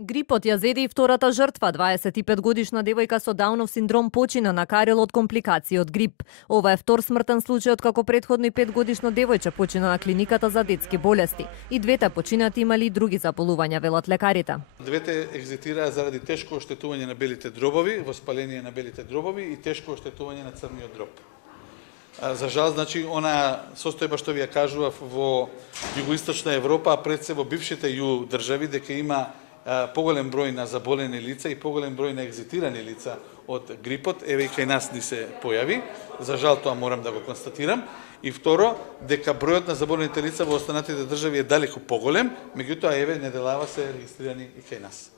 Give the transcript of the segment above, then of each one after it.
Грипот ја зеде и втората жртва, 25-годишна девојка со Даунов синдром почина на Карел од компликации од грип. Ова е втор смртен случај од како претходно и 5-годишно девојче почина на клиниката за детски болести. И двете починати имали и други заболувања, велат лекарите. Двете екзитираа заради тешко оштетување на белите дробови, воспаление на белите дробови и тешко оштетување на црниот дроб. За жал, значи, она состојба што ви ја кажував во југоисточна Европа, а пред се во бившите ју држави, дека има поголем број на заболени лица и поголем број на екзитирани лица од грипот, еве и кај нас ни се појави. За жал тоа морам да го констатирам. И второ, дека бројот на заболените лица во останатите држави е далеку поголем, меѓутоа еве неделава се регистрирани и кај нас.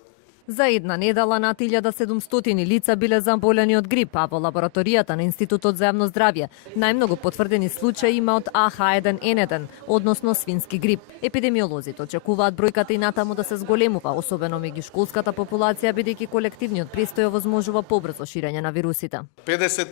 За една недела над 1700 лица биле заболени од грип, а во лабораторијата на Институтот за јавно здравје најмногу потврдени случаи има од AH1N1, односно свински грип. Епидемиолозите очекуваат бројката и натаму да се зголемува, особено меѓу школската популација, бидејќи колективниот престој овозможува побрзо ширење на вирусите. 50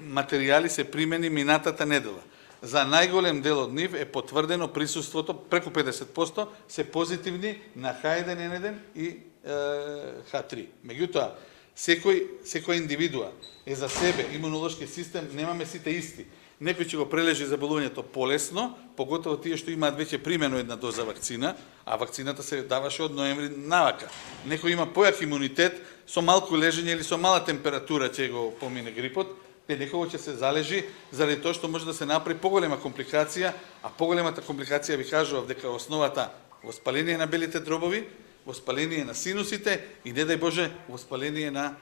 материјали се примени минатата недела. За најголем дел од нив е потврдено присуството, преку 50% се позитивни на H1N1 и H3. Меѓутоа, секој индивидуа е за себе, имунолошки систем, немаме сите исти. Некој ќе го прележи заболувањето полесно, поготово тие што имаат веќе примено една доза вакцина, а вакцината се даваше од ноември навака. Некој има појак имунитет, со малку лежење или со мала температура ќе го помине грипот, некој ќе се залежи заради тоа што може да се направи поголема компликација, а поголемата компликација ви кажував дека основата воспаление на белите дробови, воспаление на синусите и, не дај Боже, воспаление на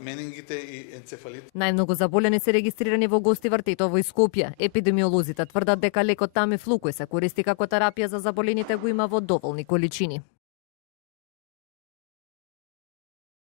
менингите и енцефалит. Најмногу заболени се регистрирани во Гостивар, Тетово и Скопје. Епидемиолозите тврдат дека лекот Тамифлу кој се користи како терапија за заболените го има во доволни количини.